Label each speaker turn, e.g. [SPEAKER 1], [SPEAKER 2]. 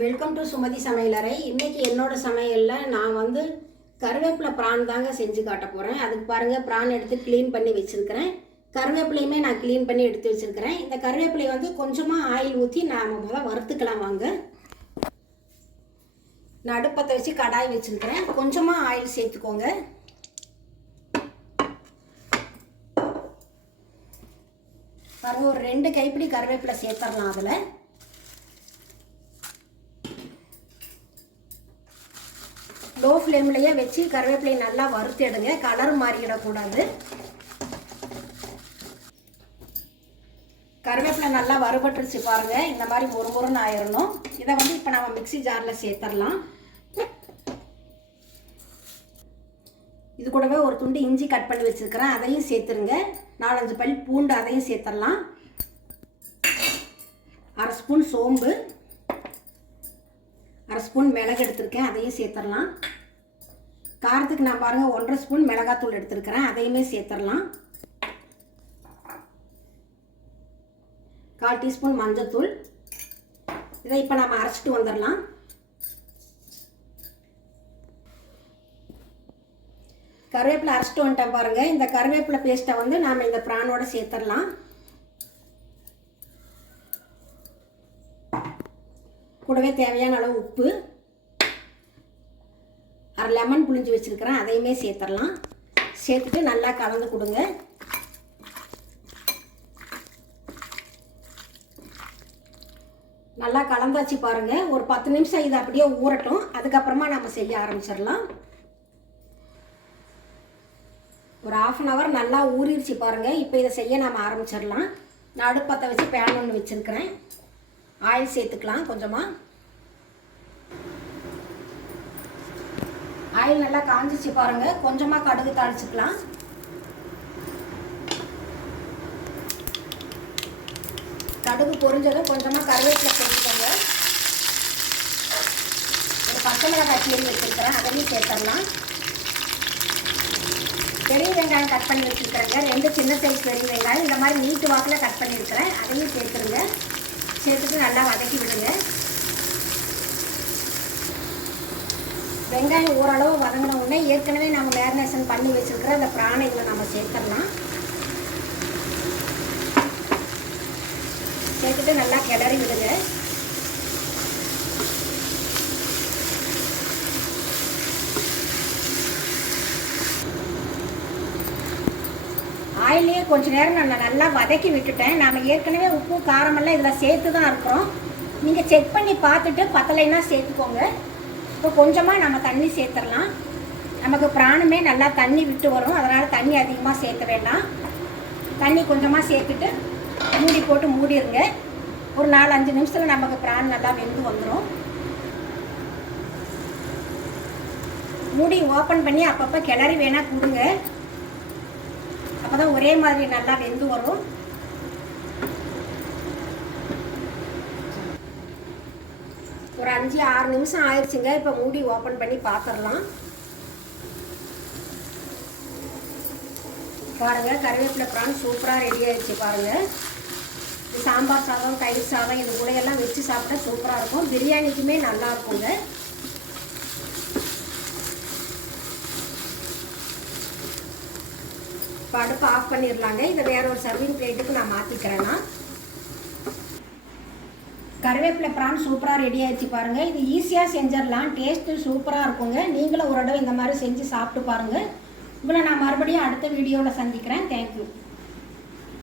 [SPEAKER 1] Welcome to Sumathi சமையலறை இன்னைக்கு என்னோட சமையலில் நான் வந்து கருவேப்பிலை ப்ரான் தாங்க செஞ்சு காட்ட போகிறேன் அதுக்கு பாருங்கள் ப்ரான் எடுத்து க்ளீன் பண்ணி வச்சுருக்கிறேன். கருவேப்பிலையுமே நான் க்ளீன் பண்ணி எடுத்து வச்சுருக்கிறேன். இந்த கருவேப்பிலை வந்து கொஞ்சமாக ஆயில் ஊற்றி நாம் முதல்ல வறுத்துக்கலாம் வாங்க. நான் அடுப்பத்தை வச்சு கடாய் வச்சுருக்கிறேன். கொஞ்சமாக ஆயில் சேர்த்துக்கோங்க. பாருங்கள் ஒரு ரெண்டு கைப்பிடி கருவேப்பிலை சேர்த்துடலாம் அதில். லோ ஃப்ளேம்லேயே வச்சு கருவேப்பிலையை நல்லா வறுத்துடுங்க கலர் மாறிடக்கூடாது. கருவேப்பிலை நல்லா வறுபட்டுருச்சு பாருங்கள் இந்த மாதிரி ஒரு முருன்னு ஆயிடணும் இதை வந்து இப்போ நம்ம மிக்ஸி ஜாரில் சேர்த்துடலாம். இது கூடவே ஒரு துண்டு இஞ்சி கட் பண்ணி வச்சுருக்கிறேன். அதையும் சேர்த்துருங்க. நாலஞ்சு பல் பூண்டு அதையும் சேர்த்துடலாம். அரை ஸ்பூன் சோம்பு. அரை ஸ்பூன் மிளகு எடுத்திருக்கேன். அதையும் சேர்த்துடலாம். காரத்துக்கு நான் பாருங்கள் ஒன்றரை ஸ்பூன் மிளகாத்தூள் எடுத்துருக்கிறேன். அதையுமே சேர்த்துடலாம். கால் டீஸ்பூன் மஞ்சத்தூள். இதை இப்போ நம்ம அரைச்சிட்டு வந்துடலாம். கருவேப்பிலை அரைச்சிட்டு வந்துட்டேன் பாருங்கள் இந்த கருவேப்பிலை பேஸ்ட்டை வந்து நாம் இந்த ப்ரானோட சேர்த்துடலாம். கூடவே தேவையான அளவு உப்பு. லெமன் புளிஞ்சு வச்சுருக்கிறேன் அதையுமே சேர்த்துடலாம். சேர்த்துட்டு நல்லா கலந்து கொடுங்க. நல்லா கலந்தாச்சு பாருங்கள் ஒரு பத்து நிமிஷம் இது அப்படியே ஊறட்டும். அதுக்கப்புறமா நம்ம செய்ய ஆரம்பிச்சிடலாம். ஒரு ஆஃப் அன் ஹவர் நல்லா ஊறிடுச்சு பாருங்கள் இப்போ இதை செய்ய நம்ம ஆரம்பிச்சிடலாம். நான் அடுப்பத்தை வச்சு பேன் ஒன்று வச்சுருக்கிறேன். ஆயில் சேர்த்துக்கலாம் கொஞ்சமாக ஆயில் நல்லா காஞ்சிச்சு பாருங்க. கொஞ்சமாக கடுகு தாளிச்சுக்கலாம். கடுகு பொரிஞ்சதும் கொஞ்சமாக கருவேப்பிலை சேர்த்துக்கோங்க ஒரு பச்சை மிளகாய் கீரி வச்சுருக்கிறேன். அதையும் சேர்த்துடலாம். பெரிய வெங்காயம் கட் பண்ணி வச்சுருக்கிறேங்க. ரெண்டு சின்ன சைஸ் பெரிய வெங்காயம். இந்த மாதிரி நீட்டு வாக்கில் கட் பண்ணியிருக்கிறேன். அதையும் சேர்த்துருங்க. சேர்த்துட்டு நல்லா வதக்கி விடுங்க. வெங்காயம் ஓரளவு வதங்கின உடனே ஏற்கனவே நம்ம மேரினேஷன் பண்ணி வச்சுருக்கிற அந்த பிராணை இதில் நம்ம சேர்த்துடலாம். சேர்த்துட்டு நல்லா கிளறி விடுங்க. ஆயிலே கொஞ்ச நேரம் நான் நல்லா வதக்கி விட்டுட்டேன். நாம் ஏற்கனவே உப்பு காரமெல்லாம் இதில் சேர்த்து தான் இருக்கிறோம். நீங்கள் செக் பண்ணி பார்த்துட்டு பத்தலைன்னா சேர்த்துக்கோங்க. இப்போ கொஞ்சமாக நம்ம தண்ணி சேர்த்துடலாம். நமக்கு பிராணமே நல்லா தண்ணி விட்டு வரும். அதனால் தண்ணி அதிகமாக சேர்க்க வேண்டாம். தண்ணி கொஞ்சமாக சேர்த்துட்டு மூடி போட்டு மூடிடுங்க. ஒரு நாலு அஞ்சு நிமிஷத்தில் நமக்கு பிரான் நல்லா வெந்து வந்துடும் மூடி ஓப்பன் பண்ணி அப்பப்போ கிளறி வேணால் கொடுங்க. அப்போ தான் ஒரே மாதிரி நல்லா வெந்து வரும். ஒரு அஞ்சு ஆறு நிமிஷம் ஆயிடுச்சுங்க இப்போ மூடி ஓப்பன் பண்ணி பார்த்துடலாம் பாருங்கள் கருவேப்பிலை ப்ரான் சூப்பராக ரெடி ஆகிடுச்சு பாருங்கள் சாம்பார் சாதம் தயிர் சாதம் இது கூட எல்லாம் வச்சு சாப்பிட்டா சூப்பராக இருக்கும். பிரியாணிக்குமே நல்லா இருக்குங்க. இப்போ அடுப்பு ஆஃப் பண்ணிடலாங்க இதை வேற ஒரு சர்விங் பிளேட்டுக்கு நான் மாற்றிக்கிறேன்னா கருவேப்பிலை ப்ரான் சூப்பராக ரெடி ஆயிடுச்சு பாருங்கள் இது ஈஸியாக செஞ்சிடலாம். டேஸ்ட்டு சூப்பராக இருக்குங்க. நீங்களும் ஒரு தடவை இந்த மாதிரி செஞ்சு சாப்பிட்டு பாருங்கள் இவ்வளோ நான் மறுபடியும் அடுத்த வீடியோவில் சந்திக்கிறேன். தேங்க்யூ